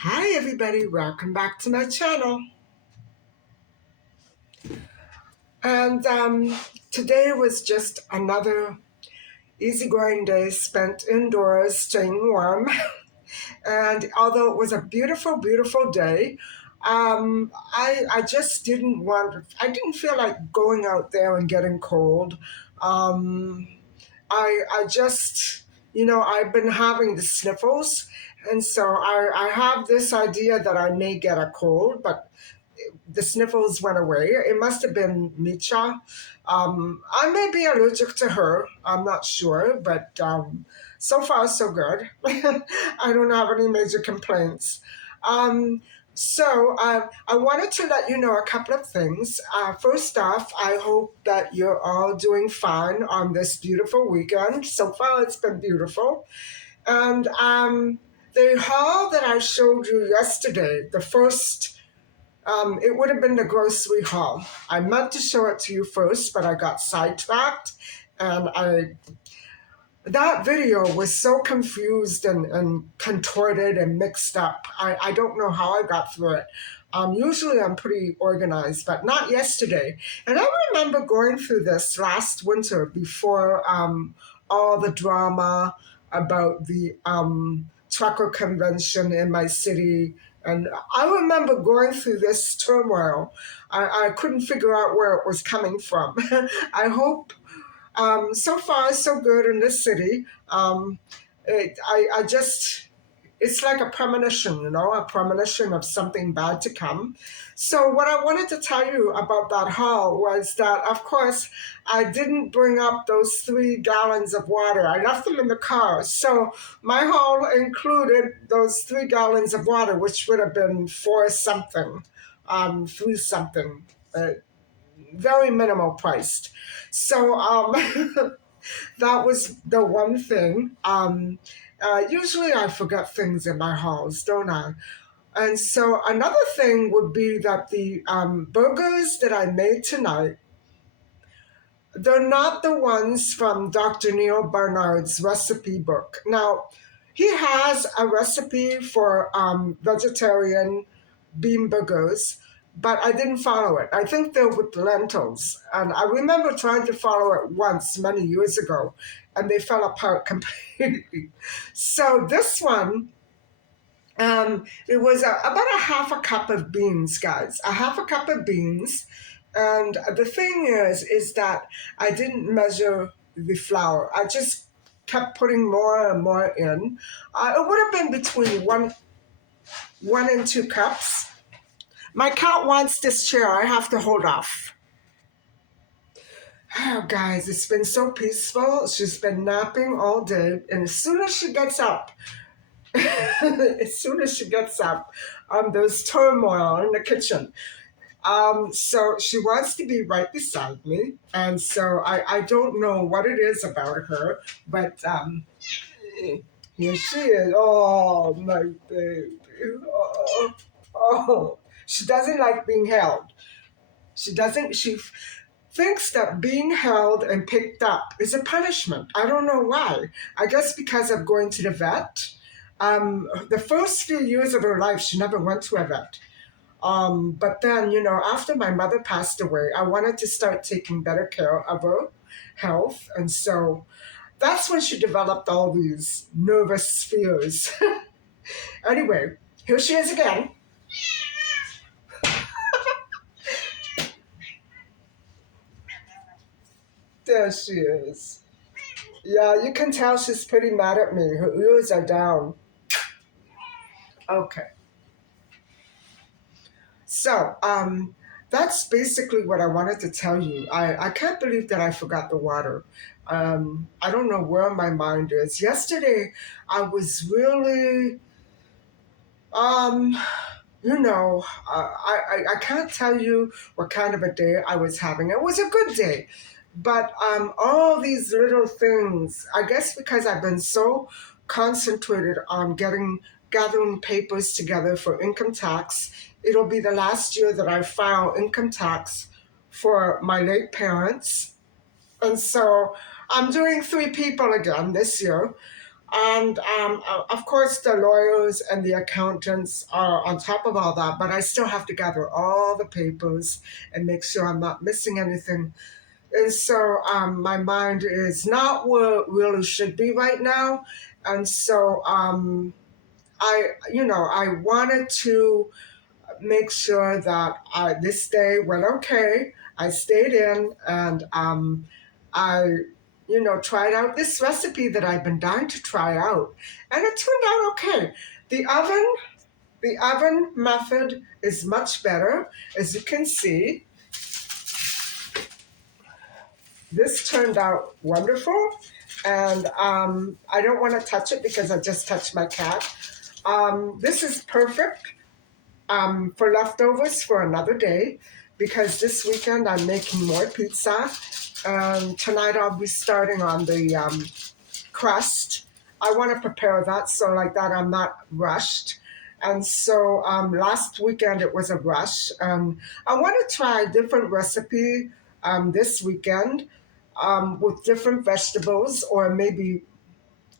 Hi everybody, welcome back to my channel. And today was just another easygoing day spent indoors, staying warm. And although it was a beautiful, beautiful day, I just I didn't feel like going out there and getting cold. Um, I just, I've been having the sniffles. And so I have this idea that I may get a cold, but the sniffles went away. It must have been Micha. I may be allergic to her. I'm not sure, but so far so good. I don't have any major complaints. Um, I wanted to let you know a couple of things. First off, I hope that you're all doing fine on this beautiful weekend. So far, it's been beautiful. And the haul that I showed you yesterday, the first it would have been the grocery haul. I meant to show it to you first, but I got sidetracked, and I that video was so confused and contorted and mixed up. I don't know how I got through it. Usually I'm pretty organized, but not yesterday. And I remember going through this last winter before all the drama about the trucker convention in my city. And I remember going through this turmoil. I couldn't figure out where it was coming from. I hope so far, so good in this city. I just, it's like a premonition, a premonition of something bad to come. So, what I wanted to tell you about that haul was that, of course, I didn't bring up those 3 gallons of water. I left them in the car. So, my haul included those 3 gallons of water, which would have been four something, three something. Very minimal priced. So that was the one thing. Usually I forget things in my hauls, don't I? And so another thing would be that the burgers that I made tonight, they're not the ones from Dr. Nealbarnard's recipe book. Now, he has a recipe for vegetarian bean burgers, but I didn't follow it. I think they're with lentils. And I remember trying to follow it once many years ago, and they fell apart completely. So this one, it was about a half a cup of beans, guys. A half a cup of beans. And the thing is that I didn't measure the flour. I just kept putting more and more in. It would have been between one and 2 cups. My cat wants this chair. I have to hold off. Oh, guys, it's been so peaceful. She's been napping all day. And as soon as she gets up, there's turmoil in the kitchen. So she wants to be right beside me. And so I don't know what it is about her, but here she is. Oh, my baby. Oh. She doesn't like being held. She thinks that being held and picked up is a punishment. I don't know why. I guess because of going to the vet. The first few years of her life, she never went to a vet. But then, after my mother passed away, I wanted to start taking better care of her health. And so that's when she developed all these nervous fears. Anyway, here she is again. There she is. Yeah, you can tell she's pretty mad at me. Her ears are down. Okay. So, that's basically what I wanted to tell you. I can't believe that I forgot the water. I don't know where my mind is. Yesterday, I was really, um, I can't tell you what kind of a day I was having. It was a good day. But all these little things, I guess because I've been so concentrated on gathering papers together for income tax, it'll be the last year that I file income tax for my late parents. And so I'm doing 3 people again this year. And of course, the lawyers and the accountants are on top of all that, but I still have to gather all the papers and make sure I'm not missing anything. And so my mind is not where it really should be right now. And so I wanted to make sure that this day went okay. I stayed in and I, tried out this recipe that I've been dying to try out, and it turned out okay. The oven, the oven method is much better, as you can see. This turned out wonderful, and I don't want to touch it because I just touched my cat. This is perfect for leftovers for another day because this weekend I'm making more pizza. And tonight I'll be starting on the crust. I want to prepare that so like that I'm not rushed. And so last weekend it was a rush. I want to try a different recipe this weekend with different vegetables, or maybe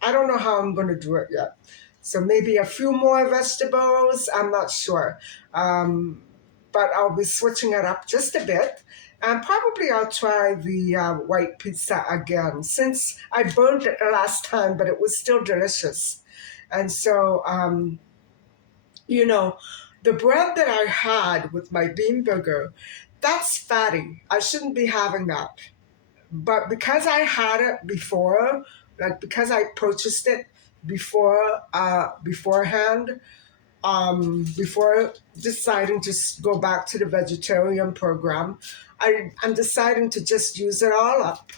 I don't know how I'm going to do it yet. So maybe a few more vegetables. I'm not sure. But I'll be switching it up just a bit. And probably I'll try the white pizza again since I burnt it the last time, but it was still delicious. And so, the bread that I had with my bean burger, that's fatty. I shouldn't be having that. But because I had it before, like because I purchased it beforehand, before deciding to go back to the vegetarian program, I'm deciding to just use it all up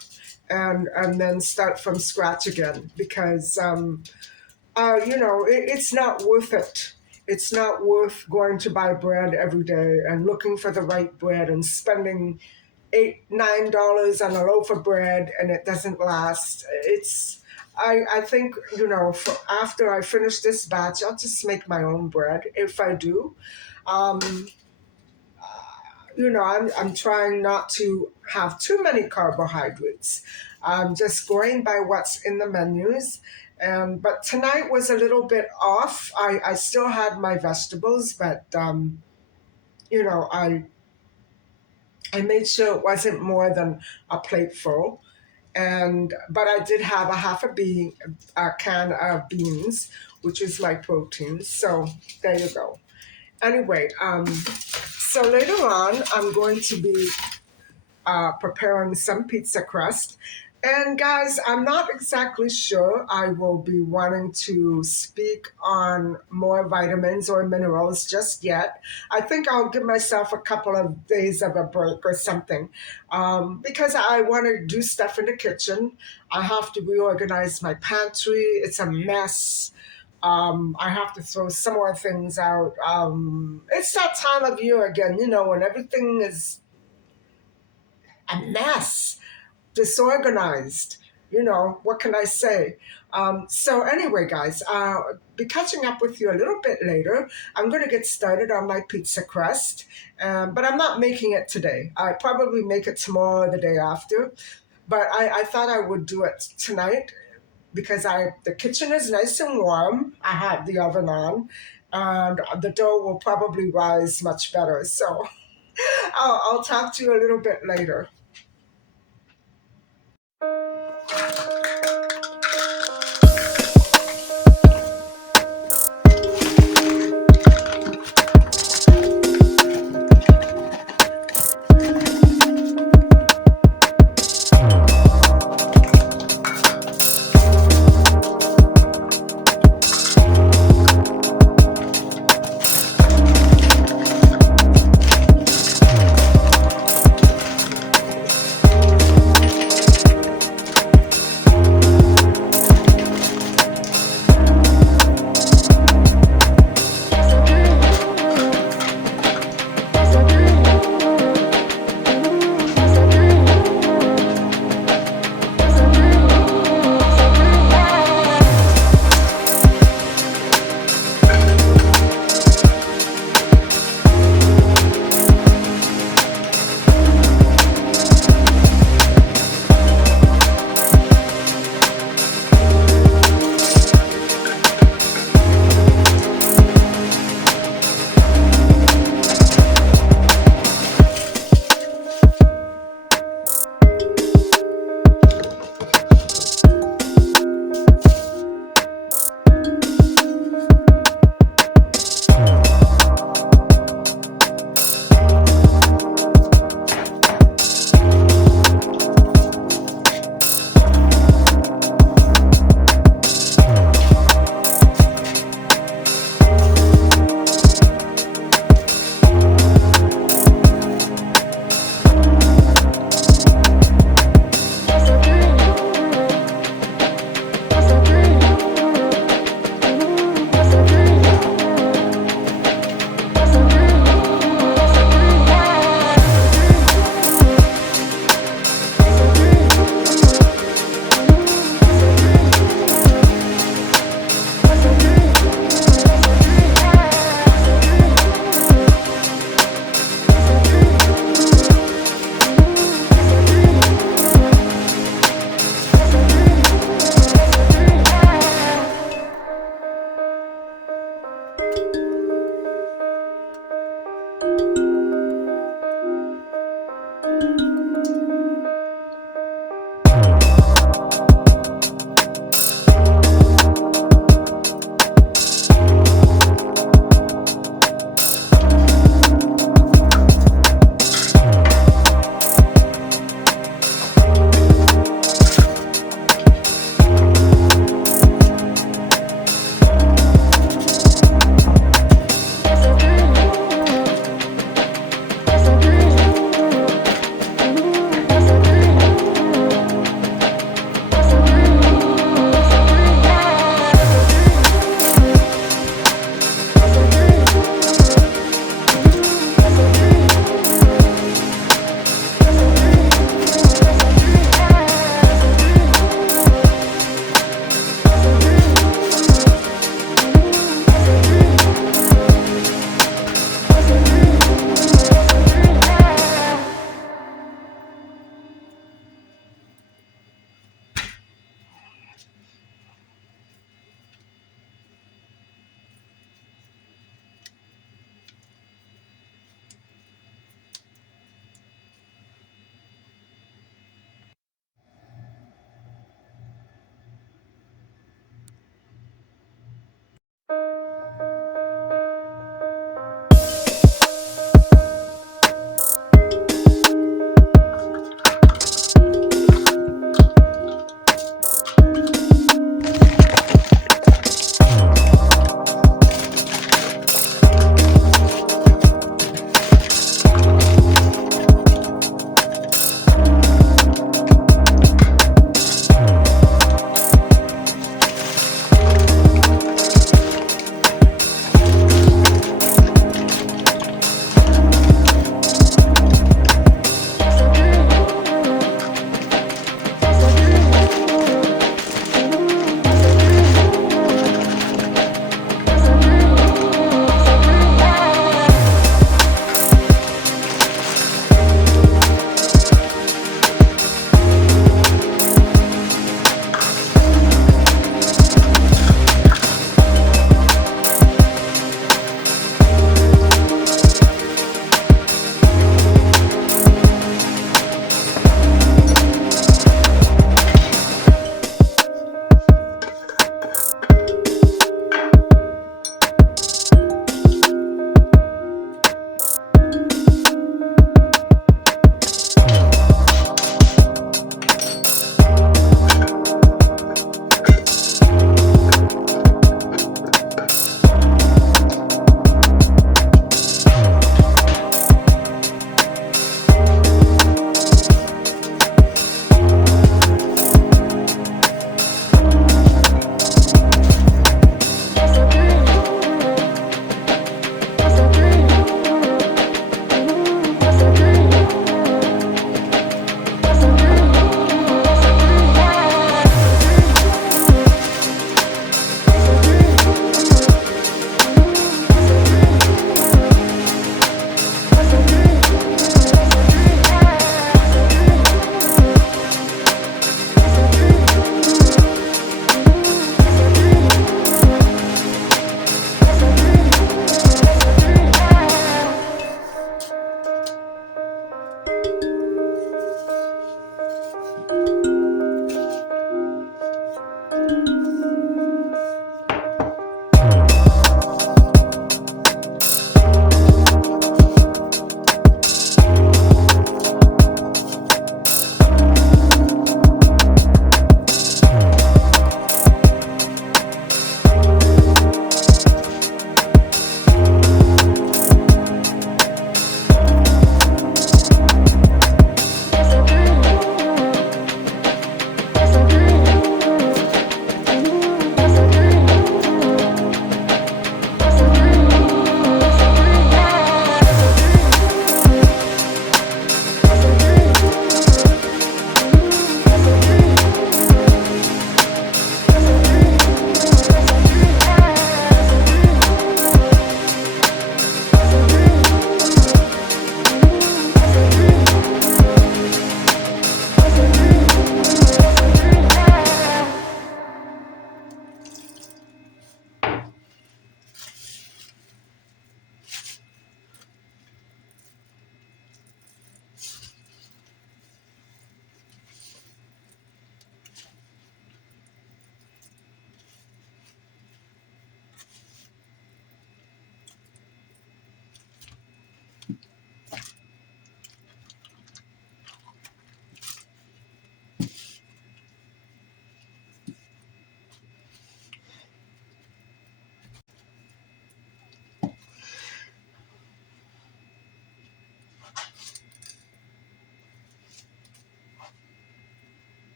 and then start from scratch again because it's not worth it. It's not worth going to buy bread every day and looking for the right bread and spending $8, $9 on a loaf of bread and it doesn't last. I think, after I finish this batch, I'll just make my own bread if I do. Um, I'm trying not to have too many carbohydrates. I'm just going by what's in the menus. But tonight was a little bit off. I still had my vegetables, but I made sure it wasn't more than a plate full. But I did have a can of beans, which is my protein. So there you go. Anyway, so later on, I'm going to be preparing some pizza crust. And guys, I'm not exactly sure I will be wanting to speak on more vitamins or minerals just yet. I think I'll give myself a couple of days of a break or something because I want to do stuff in the kitchen. I have to reorganize my pantry. It's a mess. I have to throw some more things out. It's that time of year again, when everything is a mess, disorganized. What can I say? So anyway, guys, I'll be catching up with you a little bit later. I'm going to get started on my pizza crust, but I'm not making it today. I probably make it tomorrow or the day after. But I thought I would do it tonight because the kitchen is nice and warm. I have the oven on, and the dough will probably rise much better. So I'll talk to you a little bit later.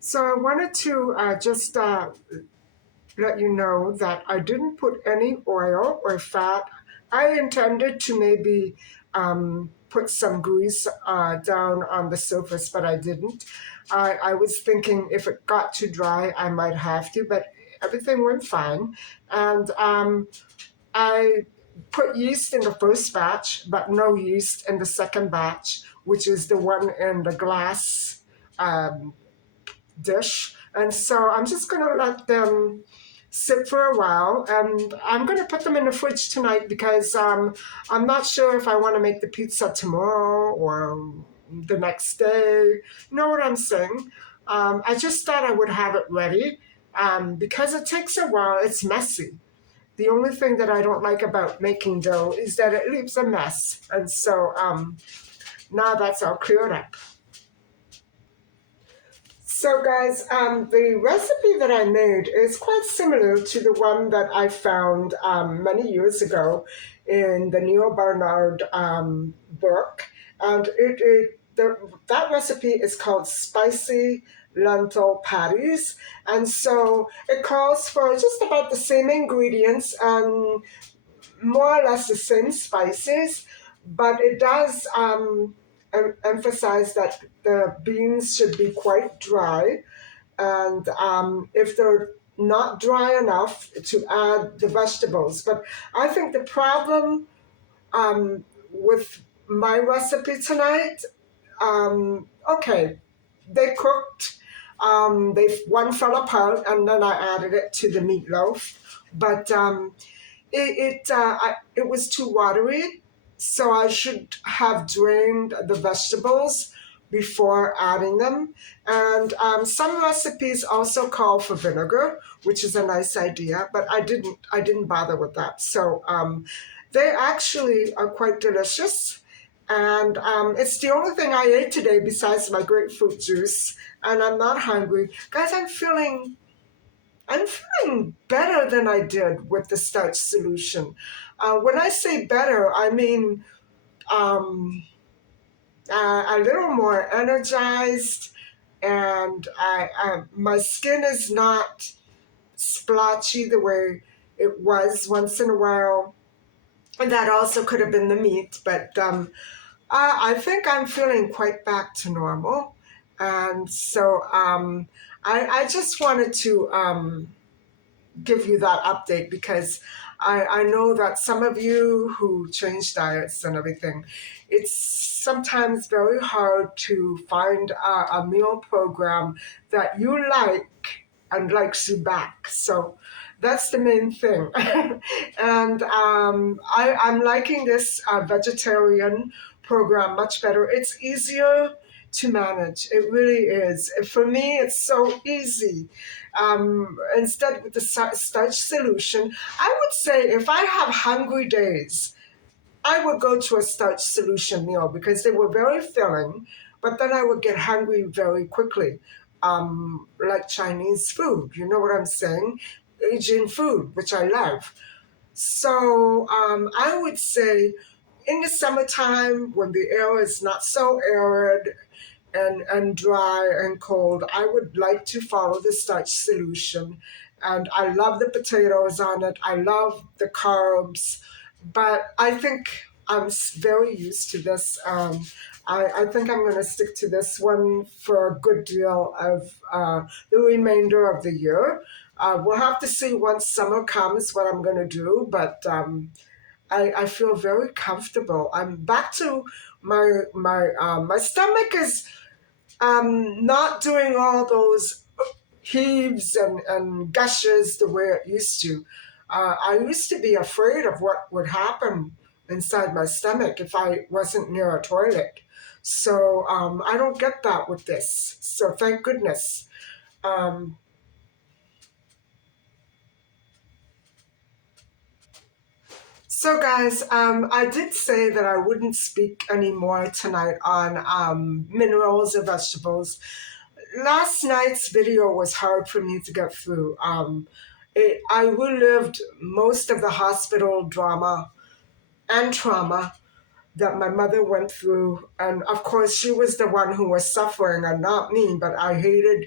So I wanted to just let you know that I didn't put any oil or fat. I intended to maybe put some grease down on the surface, but I didn't. I was thinking if it got too dry, I might have to, but everything went fine. And I put yeast in the first batch, but no yeast in the second batch, which is the one in the glass um, dish. And so I'm just going to let them sit for a while, and I'm going to put them in the fridge tonight because I'm not sure if I want to make the pizza tomorrow or the next day. You know what I'm saying? I just thought I would have it ready because it takes a while. It's messy. The only thing that I don't like about making dough is that it leaves a mess. And so now that's all cleared up. So, guys, the recipe that I made is quite similar to the one that I found many years ago in the Neil Barnard book. And that recipe is called spicy lentil patties. And so it calls for just about the same ingredients and more or less the same spices, but it does emphasize that the beans should be quite dry, and if they're not dry enough, to add the vegetables. But I think the problem with my recipe tonight, okay, they cooked. One fell apart, and then I added it to the meatloaf. But it was too watery, so I should have drained the vegetables before adding them. And some recipes also call for vinegar, which is a nice idea, but I didn't bother with that. So they actually are quite delicious. And it's the only thing I ate today besides my grapefruit juice. And I'm not hungry. Guys, I'm feeling better than I did with the starch solution. When I say better, I mean a little more energized, and my skin is not splotchy the way it was once in a while. And that also could have been the meat, but I think I'm feeling quite back to normal. And so I just wanted to give you that update because I know that some of you who change diets and everything, it's sometimes very hard to find a meal program that you like and likes you back. So that's the main thing. And I'm liking this vegetarian program much better. It's easier to manage. It really is. For me, it's so easy. Instead with the starch solution, I would say if I have hungry days, I would go to a starch solution meal because they were very filling, but then I would get hungry very quickly, like Chinese food. You know what I'm saying? Asian food, which I love. So I would say in the summertime when the air is not so arid and dry and cold, I would like to follow the starch solution. And I love the potatoes on it. I love the carbs, but I think very used to this. I think I'm going to stick to this one for a good deal of the remainder of the year. We'll have to see once summer comes what I'm going to do, but I feel very comfortable. I'm back to my stomach is not doing all those heaves and gushes the way it used to. I used to be afraid of what would happen inside my stomach if I wasn't near a toilet. So I don't get that with this. So thank goodness. Um, so guys, I did say that I wouldn't speak anymore tonight on minerals or vegetables. Last night's video was hard for me to get through. I relived most of the hospital drama and trauma that my mother went through. And of course, she was the one who was suffering and not me, but I hated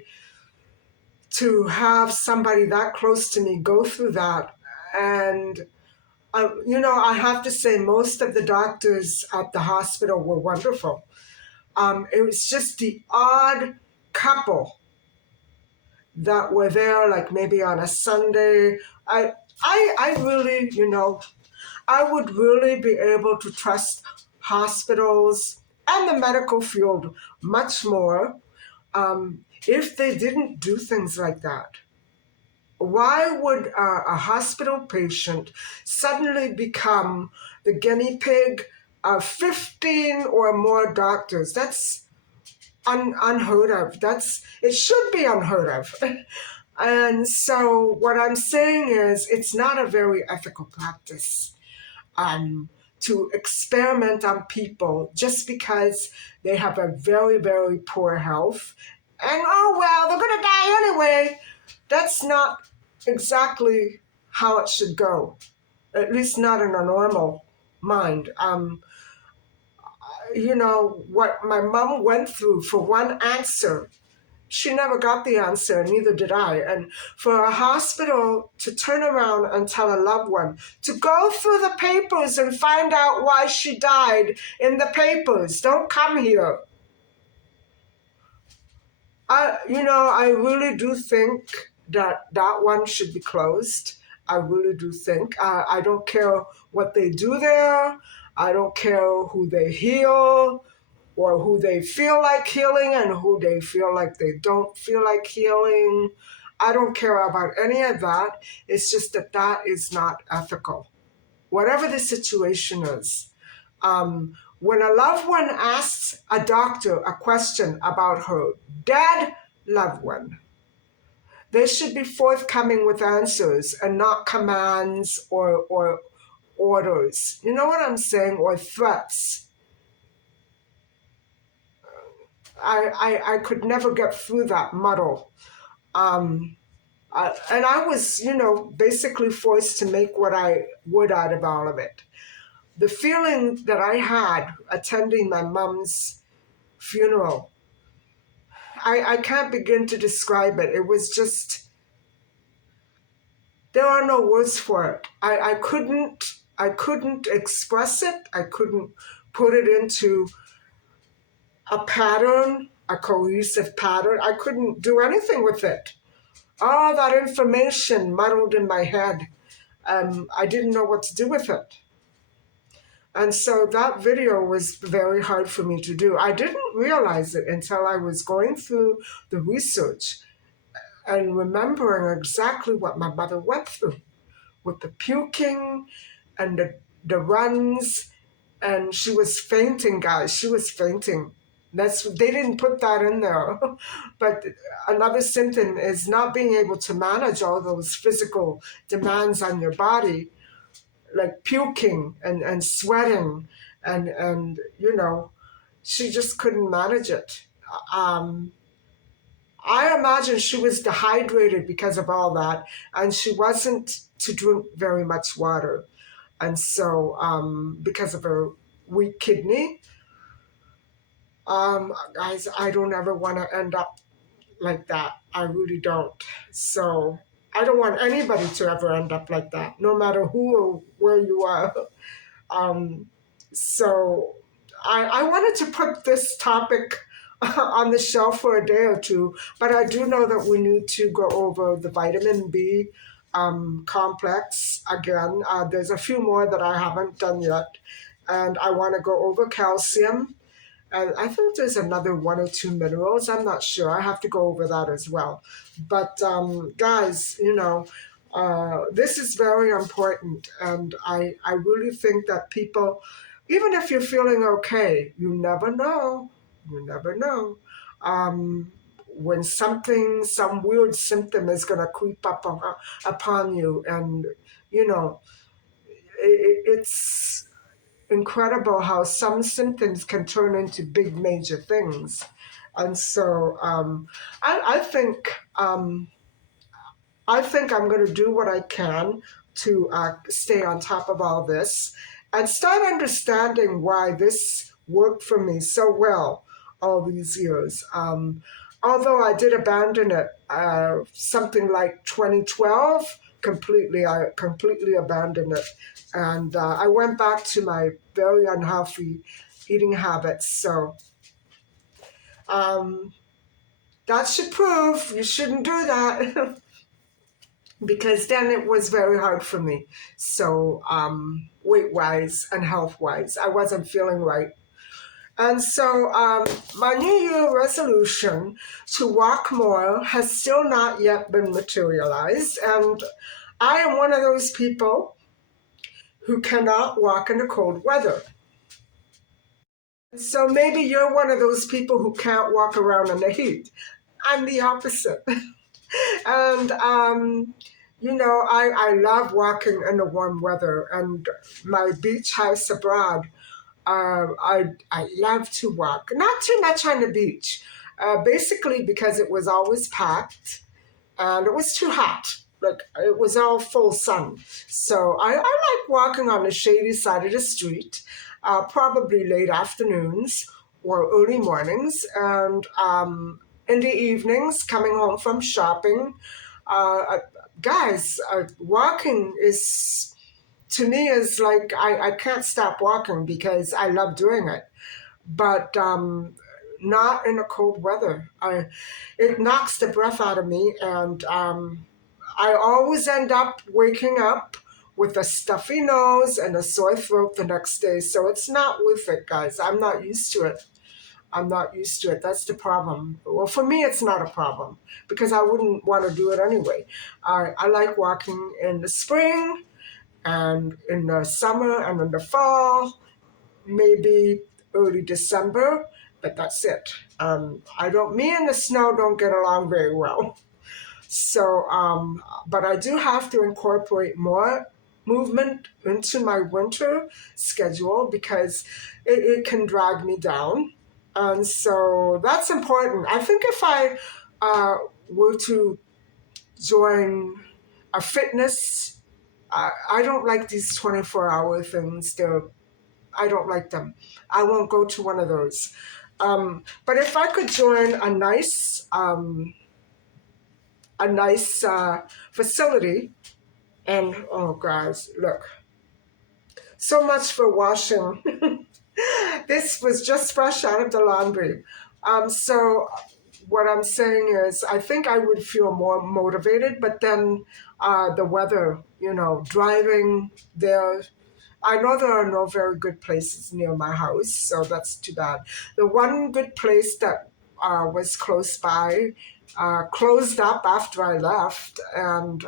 to have somebody that close to me go through that. And, I have to say, most of the doctors at the hospital were wonderful. It was just the odd couple that were there, like maybe on a Sunday. I really, I would really be able to trust hospitals and the medical field much more if they didn't do things like that. Why would a hospital patient suddenly become the guinea pig of 15 or more doctors? That's unheard of. It should be unheard of. And so what I'm saying is it's not a very ethical practice to experiment on people just because they have a very, very poor health. And oh, well, they're going to die anyway. That's not exactly how it should go, at least not in a normal mind. What my mom went through for one answer, she never got the answer, and neither did I. And for a hospital to turn around and tell a loved one to go through the papers and find out why she died in the papers, don't come here. I really do think that one should be closed. I really do think. I don't care what they do there. I don't care who they heal or who they feel like healing and who they feel like they don't feel like healing. I don't care about any of that. It's just that is not ethical. Whatever the situation is. When a loved one asks a doctor a question about her dead loved one, they should be forthcoming with answers and not commands or orders. You know what I'm saying? Or threats. I could never get through that muddle. And I was, basically forced to make what I would out of all of it. The feeling that I had attending my mom's funeral, I can't begin to describe it. It was just, there are no words for it. I couldn't express it. I couldn't put it into a pattern, a cohesive pattern. I couldn't do anything with it. All that information muddled in my head. I didn't know what to do with it. And so that video was very hard for me to do. I didn't realize it until I was going through the research and remembering exactly what my mother went through with the puking and the runs. And she was fainting, guys. She was fainting. They didn't put that in there. But another symptom is not being able to manage all those physical demands on your body, like puking and sweating, and she just couldn't manage it. I imagine she was dehydrated because of all that, and she wasn't to drink very much water. And so because of her weak kidney, guys, I don't ever want to end up like that. I really don't. So I don't want anybody to ever end up like that, no matter who or where you are. So I wanted to put this topic on the shelf for a day or two, but I do know that we need to go over the vitamin B complex again. There's a few more that I haven't done yet, and I want to go over calcium. And I think there's another one or two minerals. I'm not sure. I have to go over that as well. But guys, this is very important. And I really think that people, even if you're feeling okay, you never know. You never know. When some weird symptom is going to creep up upon you. And, it's incredible how some symptoms can turn into big major things. And so I think I'm going to do what I can to stay on top of all this and start understanding why this worked for me so well all these years. although I did abandon it, something like 2012, I completely abandoned it. And I went back to my very unhealthy eating habits. So um, that should prove you shouldn't do that. Because then it was very hard for me. So, weight wise and health wise, I wasn't feeling right. And so, my New Year resolution to walk more has still not yet been materialized. And I am one of those people who cannot walk in the cold weather. So, maybe you're one of those people who can't walk around in the heat. I'm the opposite. And I love walking in the warm weather, and my beach house abroad. I love to walk, not too much on the beach, basically because it was always packed and it was too hot. Like it was all full sun. So I like walking on the shady side of the street, probably late afternoons or early mornings, and in the evenings, coming home from shopping. Uh, Guys, walking is to me is like I can't stop walking because I love doing it, but not in a cold weather. It knocks the breath out of me, and I always end up waking up with a stuffy nose and a sore throat the next day. So it's not worth it, guys. I'm not used to it. I'm not used to it. That's the problem. Well, for me, it's not a problem because I wouldn't want to do it anyway. I like walking in the spring and in the summer and in the fall, maybe early December, but that's it. Me and the snow don't get along very well. So, but I do have to incorporate more movement into my winter schedule because it can drag me down. And so that's important. I think if I uh, were to join a fitness, I don't like these 24-hour things. I don't like them. I won't go to one of those. But if I could join a nice facility, and oh guys, look, so much for washing. This was just fresh out of the laundry. So what I'm saying is, I think I would feel more motivated, but then the weather, driving there. I know there are no very good places near my house, so that's too bad. The one good place that was close by closed up after I left, and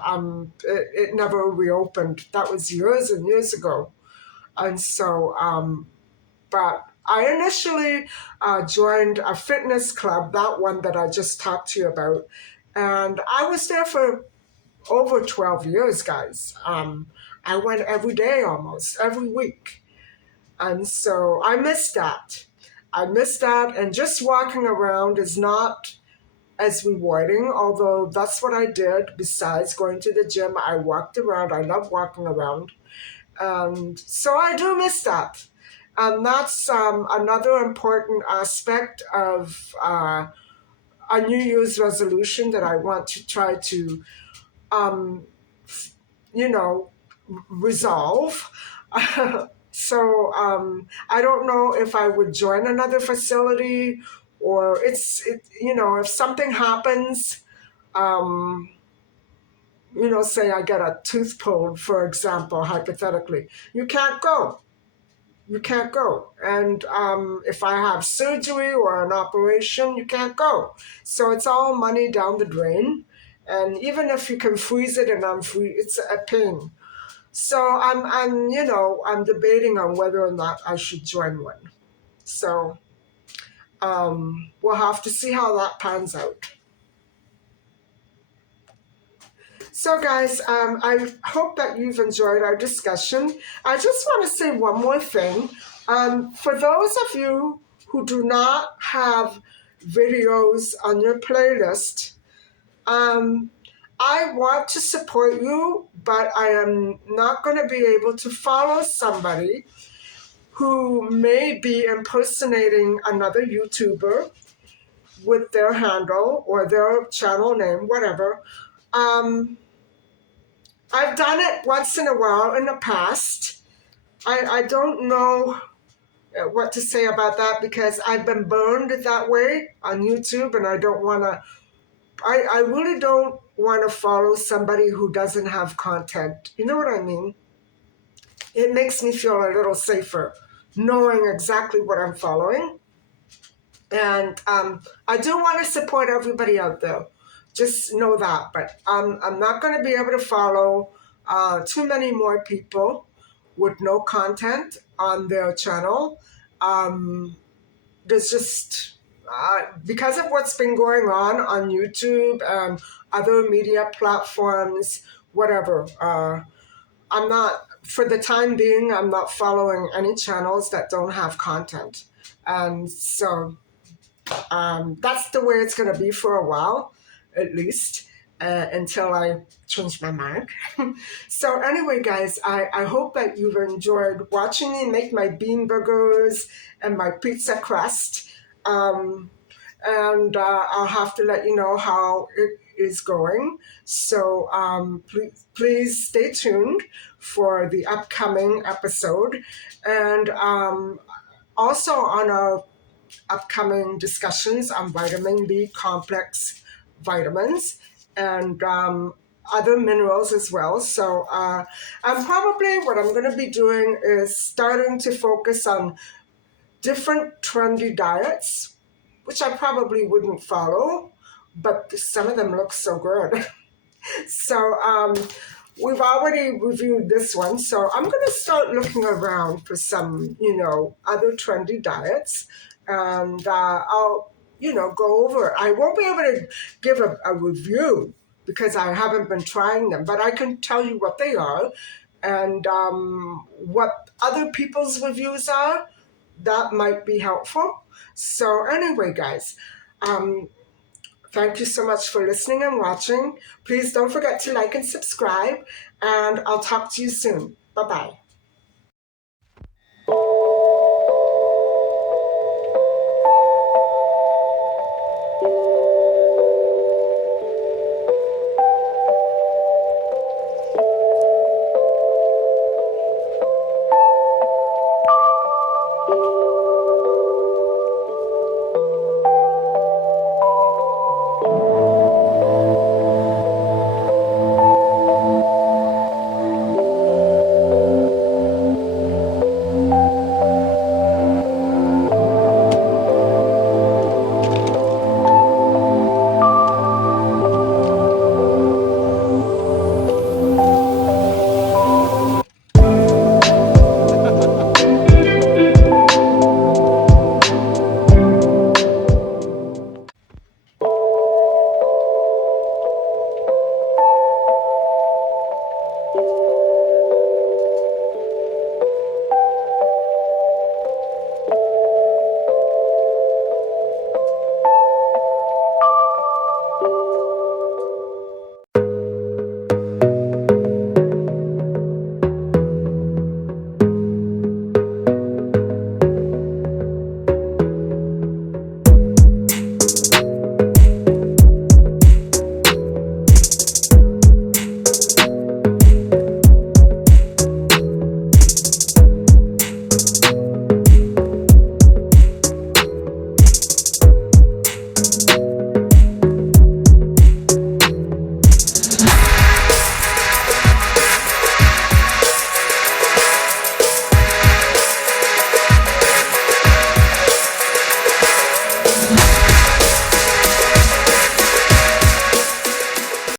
it never reopened. That was years and years ago. And so, but I initially joined a fitness club, that one that I just talked to you about, and I was there for over 12 years, guys. I went every day almost, every week. And so I missed that. I missed that. And just walking around is not as rewarding, although that's what I did. Besides going to the gym, I walked around. I love walking around. And so I do miss that. And that's another important aspect of a New Year's resolution that I want to try to um, you know, resolve. So I don't know if I would join another facility or if something happens, um, say I get a tooth pulled, for example, hypothetically, you can't go. You can't go. And if I have surgery or an operation, you can't go. So it's all money down the drain. And even if you can freeze it and I'm free, it's a pain. So I'm debating on whether or not I should join one. So we'll have to see how that pans out. So guys, I hope that you've enjoyed our discussion. I just want to say one more thing. For those of you who do not have videos on your playlist, I want to support you, but I am not going to be able to follow somebody who may be impersonating another YouTuber with their handle or their channel name, whatever. I've done it once in a while in the past. I don't know what to say about that because I've been burned that way on YouTube, and I don't want to. I really don't want to follow somebody who doesn't have content. You know what I mean? It makes me feel a little safer knowing exactly what I'm following. And I do want to support everybody out there. Just know that. But I'm not going to be able to follow too many more people with no content on their channel. There's just, because of what's been going on YouTube and other media platforms, whatever. I'm not, for the time being, I'm not following any channels that don't have content. And so that's the way it's going to be for a while, at least, until I change my mind. So anyway, guys, I hope that you've enjoyed watching me make my bean burgers and my pizza crust. And I'll have to let you know how it is going. So please stay tuned for the upcoming episode. And also on our upcoming discussions on vitamin B complex vitamins and other minerals as well. So I'm probably, what I'm going to be doing is starting to focus on different trendy diets, which I probably wouldn't follow, but some of them look so good. So we've already reviewed this one, so I'm going to start looking around for some, other trendy diets, and I'll, go over it. I won't be able to give a review because I haven't been trying them, but I can tell you what they are and what other people's reviews are. That might be helpful. So anyway, guys, thank you so much for listening and watching. Please don't forget to like and subscribe, and I'll talk to you soon. Bye-bye.